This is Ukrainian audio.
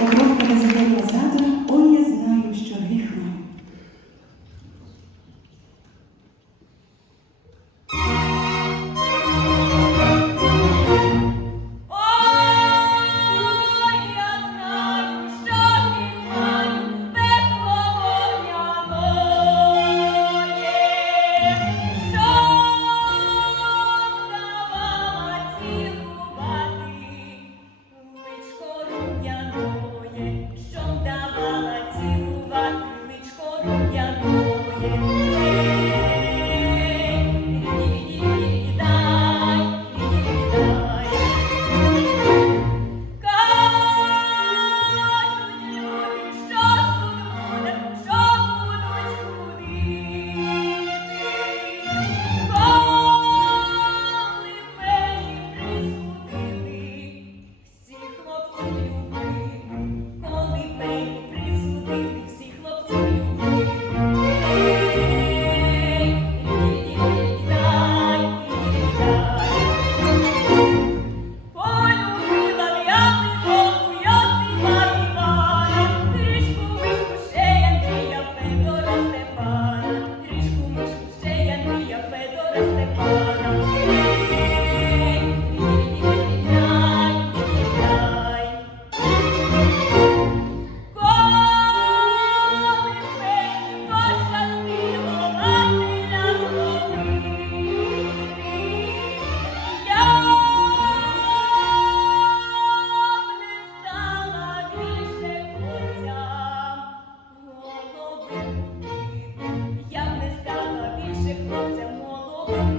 Обробка резидентів ззаду Я б не стала більше хлопцем молодим.